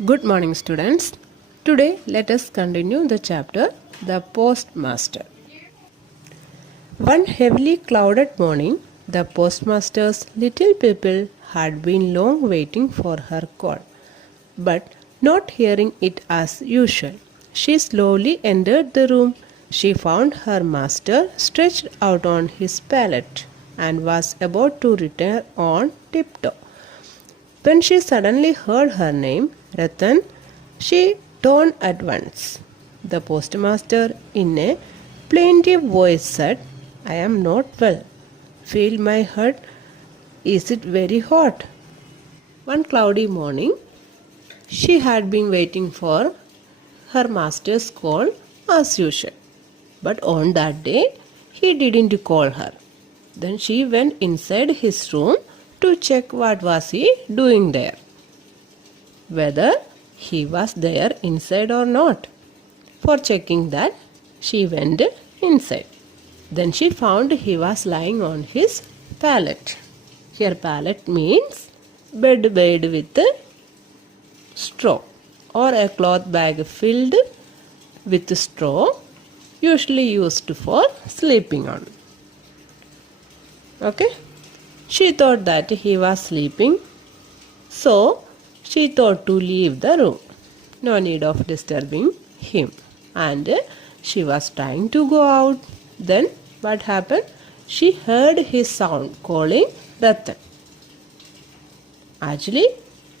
Good morning, students. Today, let us continue the chapter The Postmaster. One heavily clouded morning, the postmaster's little people had been long waiting for her call, but not hearing it as usual. She slowly entered the room. She found her master stretched out on his pallet and was about to return on tiptoe. When she suddenly heard her name, Ratan, she turned at once. The postmaster, in a plaintive voice, said, I am not well. Feel my head. Is it very hot? One cloudy morning, she had been waiting for her master's call as usual. But on that day, he didn't call her. Then she went inside his room to check what was he doing there. Whether he was there inside or not. For checking that, she went inside. Then she found he was lying on his pallet. Here pallet means bed made with straw or a cloth bag filled with straw, usually used for sleeping on. Okay? She thought that he was sleeping, so she thought to leave the room. No need of disturbing him. And she was trying to go out. Then what happened? She heard his sound calling Ratan. Actually,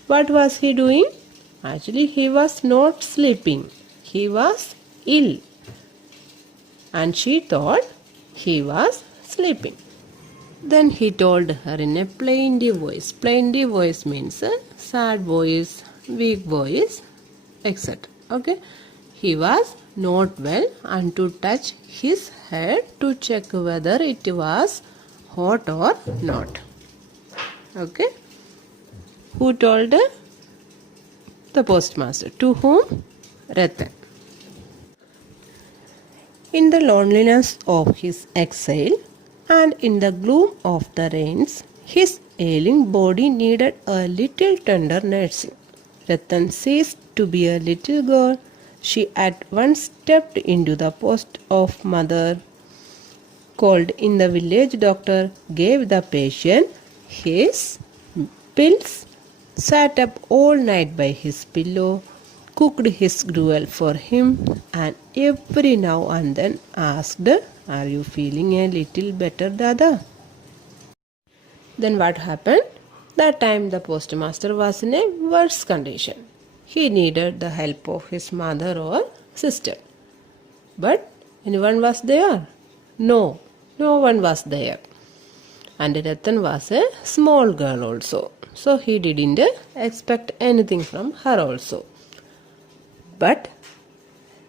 what was he doing? Actually, he was not sleeping. He was ill. And she thought he was sleeping. Then he told her in a plaintive voice. Plaintive voice means a sad voice, weak voice, etc. Okay. He was not well and to touch his head to check whether it was hot or not. Okay. Who told her? The postmaster. To whom? Ratan. In the loneliness of his exile, and in the gloom of the rains, his ailing body needed a little tender nursing. Ratan ceased to be a little girl. She at once stepped into the post of mother, called in the village doctor, gave the patient his pills, sat up all night by his pillow, cooked his gruel for him, and every now and then asked, Are you feeling a little better, Dada? Then what happened? That time the postmaster was in a worse condition. He needed the help of his mother or sister. But anyone was there? No, no one was there. And Ratan was a small girl also. So he didn't expect anything from her also. But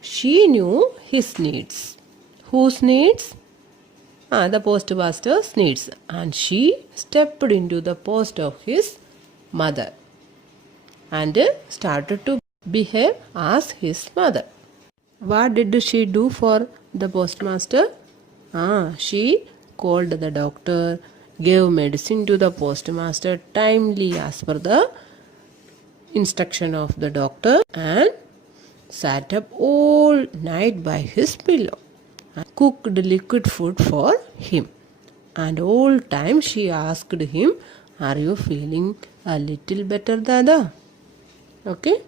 she knew his needs. Whose needs? The postmaster's needs. And she stepped into the post of his mother and started to behave as his mother. What did she do for the postmaster? She called the doctor, gave medicine to the postmaster timely as per the instruction of the doctor, and sat up all night by his pillow and cooked liquid food for him. And all time she asked him, Are you feeling a little better, Dada? Okay.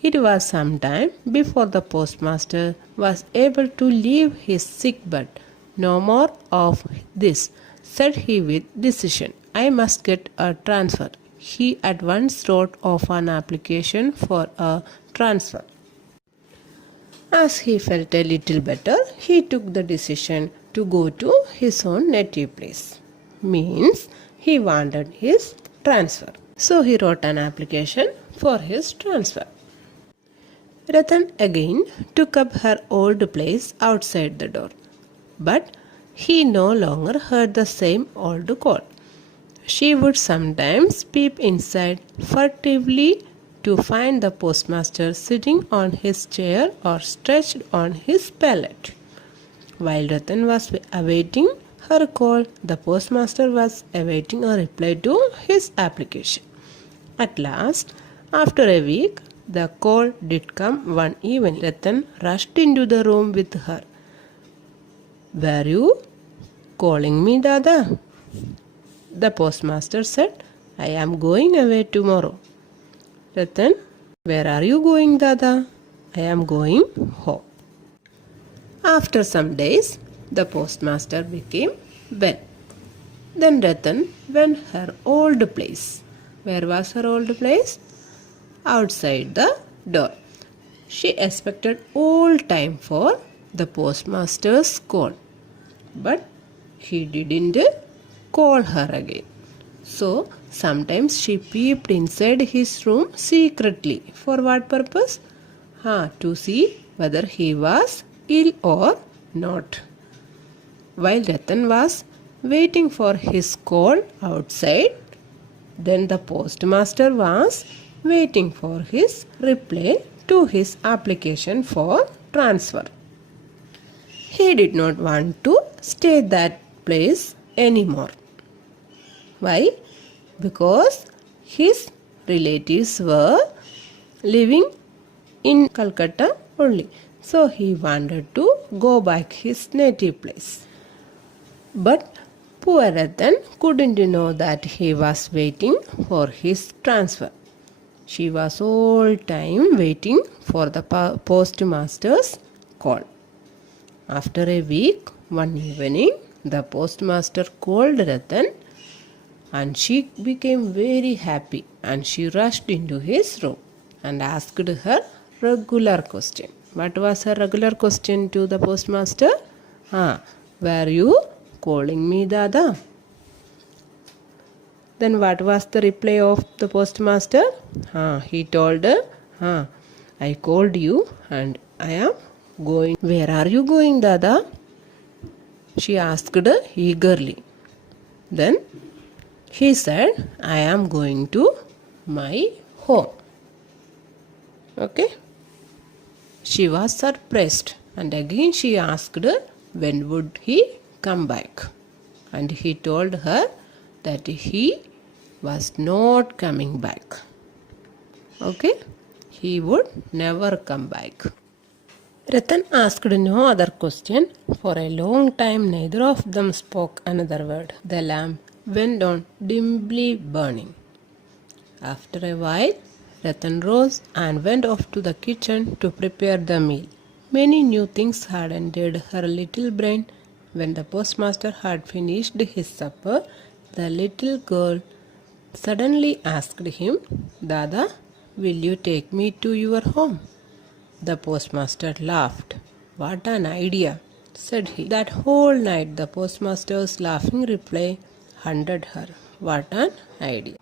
It was some time before the postmaster was able to leave his sick bed. No more of this, said he with decision. I must get a transfer. He at once wrote off an application for a transfer. As he felt a little better, he took the decision to go to his own native place. Means he wanted his transfer. So he wrote an application for his transfer. Ratan again took up her old place outside the door. But he no longer heard the same old call. She would sometimes peep inside furtively to find the postmaster sitting on his chair or stretched on his pallet. While Ratan was awaiting her call, the postmaster was awaiting a reply to his application. At last, After a week, the call did come one evening. Ratan rushed into the room with her. Were you calling me, Dada? The postmaster said, I am going away tomorrow. Ratan, where are you going, Dada? I am going home. After some days, the postmaster became well. Then Ratan went her old place. Where was her old place? Outside the door. She expected all time for the postmaster's call, but he didn't call her again. So sometimes she peeped inside his room secretly. For what purpose? To see whether he was ill or not. While Ratan was waiting for his call outside, then the postmaster was waiting for his reply to his application for transfer. He did not want to stay that place anymore. Why? Because his relatives were living in Calcutta only. So he wanted to go back his native place. But poor Ratan couldn't know that he was waiting for his transfer. She was all time waiting for the postmaster's call. After a week, one evening, the postmaster called Ratan and she became very happy and she rushed into his room and asked her regular question. What was her regular question to the postmaster? Were you calling me, Dada? Then what was the reply of the postmaster? He told her, I called you and I am going. Where are you going, Dada? She asked eagerly. Then he said, I am going to my home. Okay. She was surprised and again she asked when would he come back. And he told her that he was not coming back. Okay. He would never come back. Ratan asked no other question. For a long time neither of them spoke another word. The lamp went on dimly burning. After a while, Ratan rose and went off to the kitchen to prepare the meal. Many new things had entered her little brain. When the postmaster had finished his supper, the little girl suddenly asked him, Dada, will you take me to your home? The postmaster laughed. What an idea, said he. That whole night the postmaster's laughing reply haunted her. What an idea.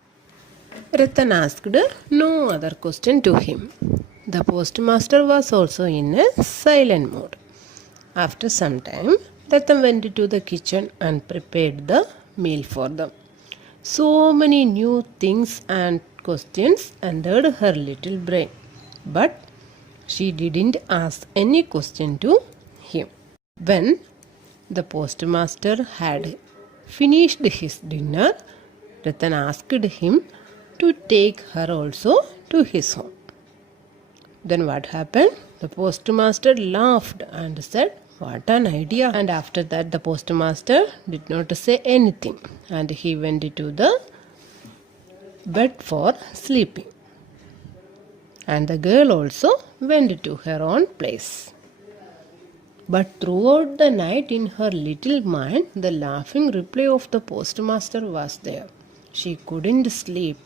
Ratan asked no other question to him. The postmaster was also in a silent mood. After some time, Ratan went to the kitchen and prepared the meal for them. So many new things and questions entered her little brain, but she didn't ask any question to him. When the postmaster had finished his dinner, Ratan asked him to take her also to his home. Then what happened? The postmaster laughed and said, what an idea. And after that the postmaster did not say anything and he went to the bed for sleeping. And the girl also went to her own place. But throughout the night in her little mind, the laughing reply of the postmaster was there. She couldn't sleep.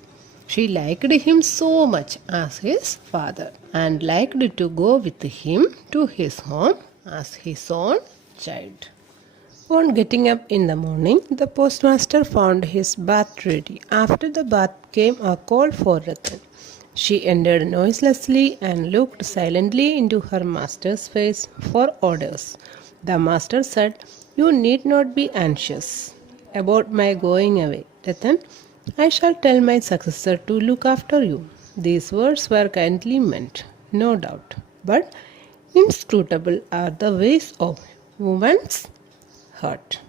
She liked him so much as his father and liked to go with him to his home as his own child. On getting up in the morning, the postmaster found his bath ready. After the bath came a call for Ratan. She entered noiselessly and looked silently into her master's face for orders. The master said, You need not be anxious about my going away, Ratan. I shall tell my successor to look after you. These words were kindly meant, no doubt, but inscrutable are the ways of woman's heart.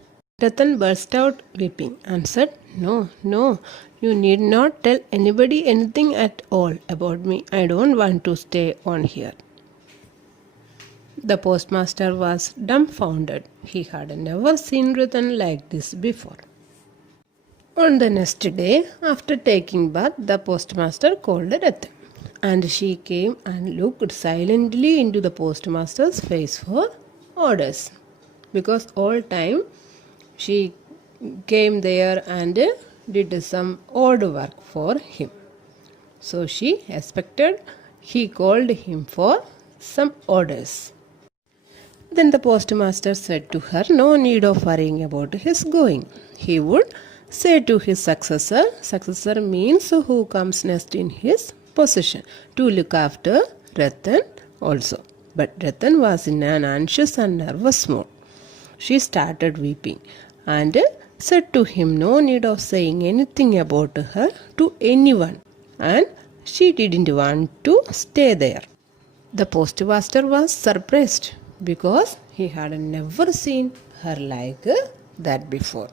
Ratan burst out weeping and said, No, no, you need not tell anybody anything at all about me. I don't want to stay on here. The postmaster was dumbfounded. He had never seen Ratan like this before. On the next day, after taking bath, the postmaster called Ratan, and she came and looked silently into the postmaster's face for orders. Because all time she came there and did some odd work for him. So she expected he called him for some orders. Then the postmaster said to her, no need of worrying about his going. He would say to his successor means who comes next in his position, to look after Ratan also. But Ratan was in an anxious and nervous mood. She started weeping and said to him no need of saying anything about her to anyone, and she didn't want to stay there. The postmaster was surprised because he had never seen her like that before.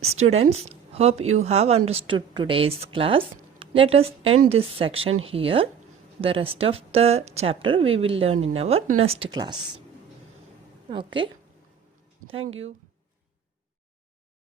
Students, hope you have understood today's class. Let us end this section here. The rest of the chapter we will learn in our next class. Okay? Thank you.